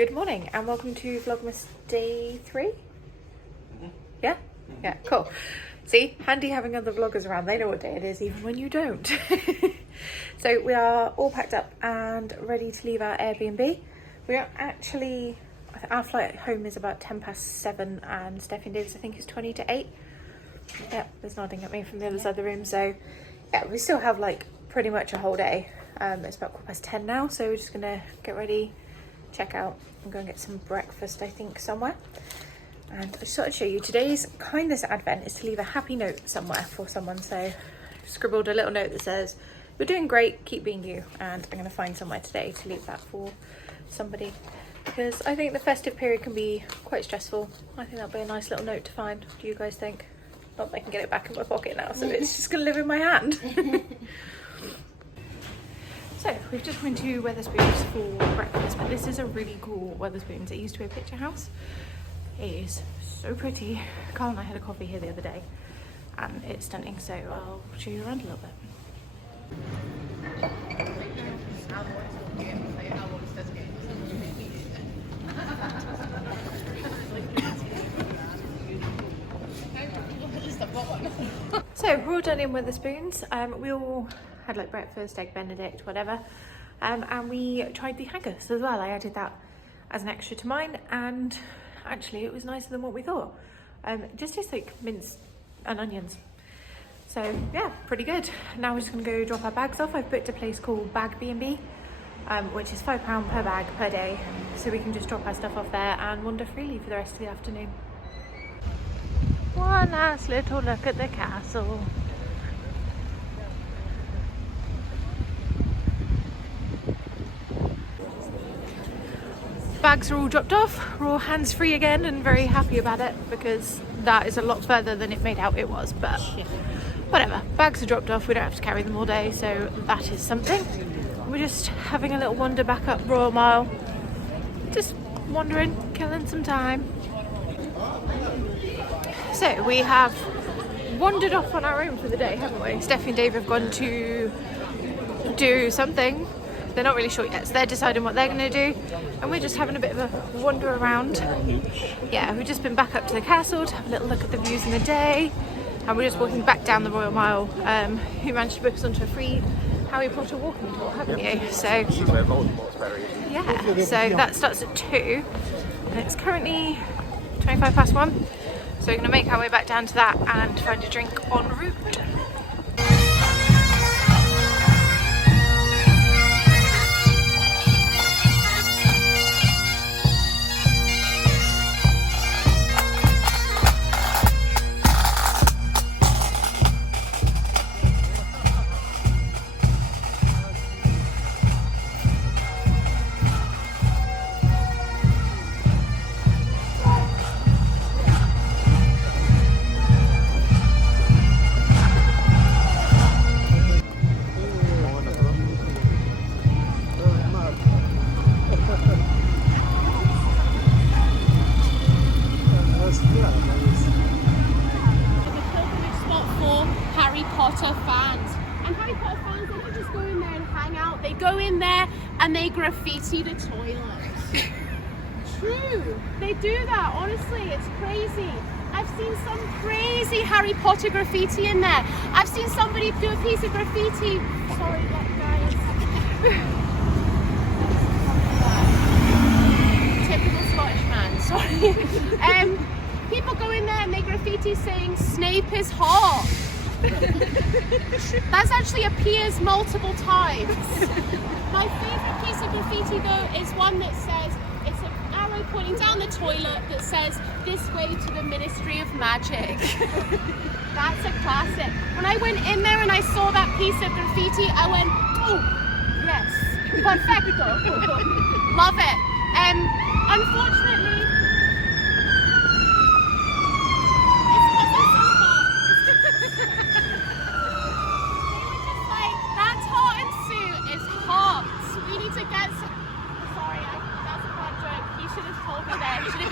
Good morning and welcome to Vlogmas day 3. Yeah? Yeah, cool. See, handy having other vloggers around. They know what day it is even when you don't. So we are all packed up and ready to leave our Airbnb. We are actually, our flight home is about 7:10 and Steffi Davis I think is 7:50. Yeah, there's nodding at me from the other side of the room. So yeah, we still have like pretty much a whole day. It's about 10:15 now, so we're just gonna get ready, check out and go and get some breakfast I think somewhere. And I just thought I'd show you, today's kindness advent is to leave a happy note somewhere for someone. So I scribbled a little note that says, "You're doing great, keep being you," and I'm going to find somewhere today to leave that for somebody, because I think the festive period can be quite stressful. I think that'd be a nice little note to find. Do you guys think? Not that I can get it back in my pocket now, so it's just going to live in my hand. So we've just went to Wetherspoons for breakfast, but this is a really cool Wetherspoons. It used to be a picture house. It is so pretty. Carl and I had a coffee here the other day and it's stunning, so I'll show you around a little bit. So we're all done in Wetherspoons. We all had like breakfast, egg benedict, whatever, and we tried the haggis as well. I added that as an extra to mine, and actually it was nicer than what we thought. It just tastes like mince and onions, so yeah, pretty good. Now we're just gonna go drop our bags off. I've booked a place called Bag B&B, which is £5 per bag per day, so we can just drop our stuff off there and wander freely for the rest of the afternoon. One last little look at the castle. Bags are all dropped off. We're all hands free again and very happy about it, because that is a lot further than it made out it was, but whatever. Bags are dropped off, we don't have to carry them all day, so that is something. We're just having a little wander back up Royal Mile, just wandering, killing some time. So we have wandered off on our own for the day, haven't we? Steffi and Dave have gone to do something. They're not really sure yet, so they're deciding what they're going to do, and we're just having a bit of a wander around. Yeah, we've just been back up to the castle to have a little look at the views in the day, and we're just walking back down the Royal Mile. You managed to book us onto a free Harry Potter walking tour, haven't you? So yeah, so that starts at 2 and it's currently 1:25, so we're going to make our way back down to that and find a drink en route. And they graffiti the toilet. True, they do that, honestly, it's crazy. I've seen some crazy Harry Potter graffiti in there. I've seen somebody do a piece of graffiti. Sorry, guys. Typical Scottish man, sorry. People go in there and they graffiti saying Snape is hot. That's actually appears multiple times. My favourite piece of graffiti though is one that says, it's an arrow pointing down the toilet that says, "This way to the Ministry of Magic." That's a classic. When I went in there and I saw that piece of graffiti, I went, oh, yes, perfecto. Love it. Unfortunately,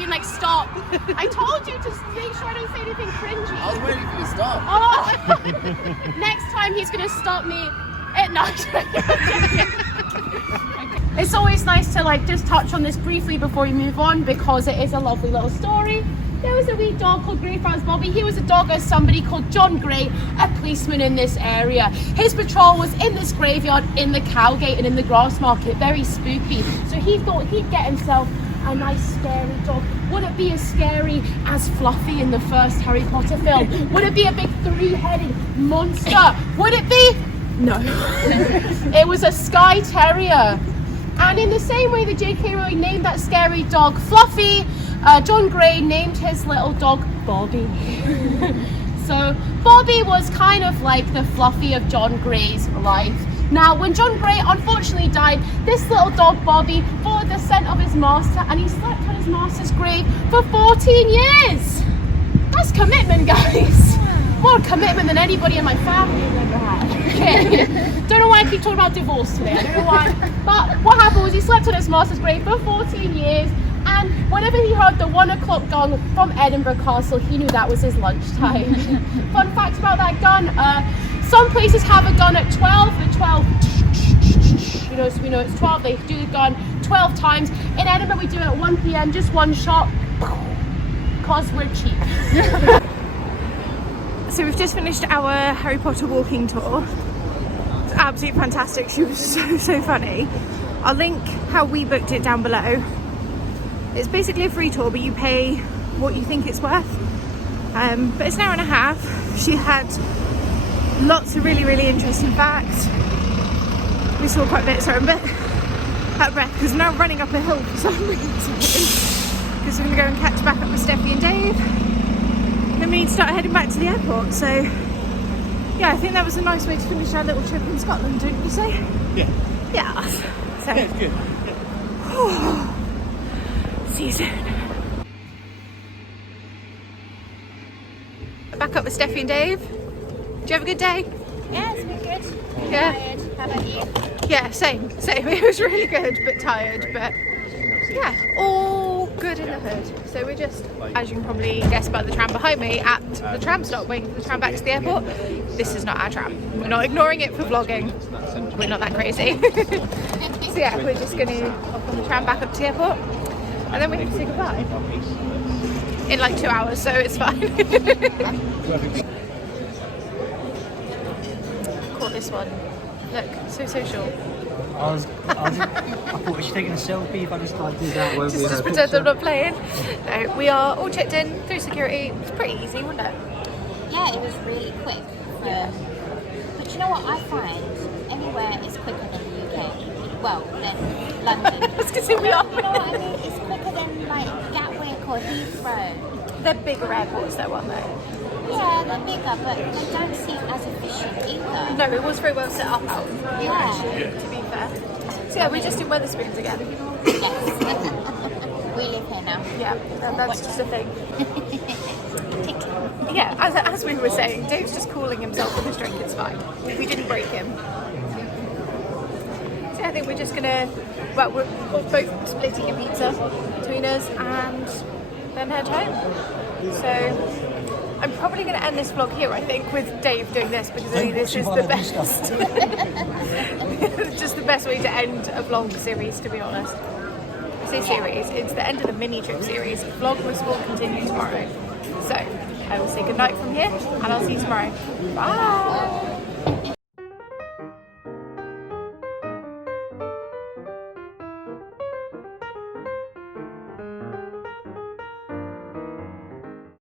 like, stop. I told you to make sure I don't say anything cringy. I was waiting for you to stop. Oh. Next time he's going to stop me. No. It's always nice to like just touch on this briefly before we move on, because it is a lovely little story. There was a wee dog called Grey Franz Bobby. He was a dog of somebody called John Gray, a policeman in this area. His patrol was in this graveyard, in the Cowgate and in the grass market, very spooky. So he thought he'd get himself a nice scary dog. Would it be as scary as Fluffy in the first Harry Potter film? Would it be a big three-headed monster? Would it be? No. It was a Skye Terrier. And in the same way that J.K. Rowling named that scary dog Fluffy, John Gray named his little dog Bobby. So Bobby was kind of like the Fluffy of John Gray's life. Now, when John Gray unfortunately died, this little dog Bobby followed the scent of his master, and he slept on his master's grave for 14 years. That's commitment, guys. More commitment than anybody in my family has ever had. Okay. Don't know why I keep talking about divorce today. I don't know why. But what happened was he slept on his master's grave for 14 years, and whenever he heard the 1 o'clock gong from Edinburgh Castle, he knew that was his lunchtime. Fun fact about that gun, some places have a gun at 12, the 12, you know, so we know it's 12, they do the gun 12 times. In Edinburgh we do it at 1 p.m, just one shot, because we're cheap. So we've just finished our Harry Potter walking tour. It's absolutely fantastic. She was so funny. I'll link how we booked it down below. It's basically a free tour, but you pay what you think it's worth. But it's an hour and a half. She had lots of really interesting facts. We saw quite a bit, so I'm a bit out of breath because I'm now running up a hill for some reason. Because we're going to go and catch back up with Steffi and Dave. Then we need to start heading back to the airport. So yeah, I think that was a nice way to finish our little trip in Scotland, don't you say? Yeah. Yeah. So Yeah, it's good. Yeah. see you soon. Back up with Steffi and Dave. Did you have a good day? Yeah, it's been good. Yeah. Tired. How about you? Yeah, same. It was really good, but tired. But yeah, all good in the hood. So we're just, as you can probably guess by the tram behind me, at the tram stop waiting for the tram back to the airport. This is not our tram. We're not ignoring it for vlogging. We're not that crazy. So yeah, we're just going to hop on the tram back up to the airport, and then we have to say goodbye in like 2 hours, so it's fine. Caught this one. Look, so social. I thought we should take a selfie if I just like do that. Just pretend I'm not playing. No, we are all checked in through security. It's pretty easy, wasn't it? Yeah, it was really quick. But you know what I find? Anywhere is quicker than the UK. Well, than London. I was going to say we are. You know what I mean? It's quicker than like Gatwick or Heathrow. They're bigger airports though, aren't they? Yeah, they're bigger, but they don't seem as efficient either. No, it was very well set up out here, Yeah. actually, to be fair. So yeah, we're just in Wetherspoons again. Yes. We live here now. Yeah, that's just a thing. Yeah, as we were saying, Dave's just cooling himself with his drink, it's fine. We didn't break him. So I think we're just gonna, well, we're both splitting a pizza between us and then head home. So I'm probably going to end this vlog here, I think, with Dave doing this, because I think this is the best. Just the best way to end a vlog series, to be honest. I say series, it's the end of the mini trip series. Vlogmas will continue tomorrow. So I will say goodnight from here, and I'll see you tomorrow. Bye!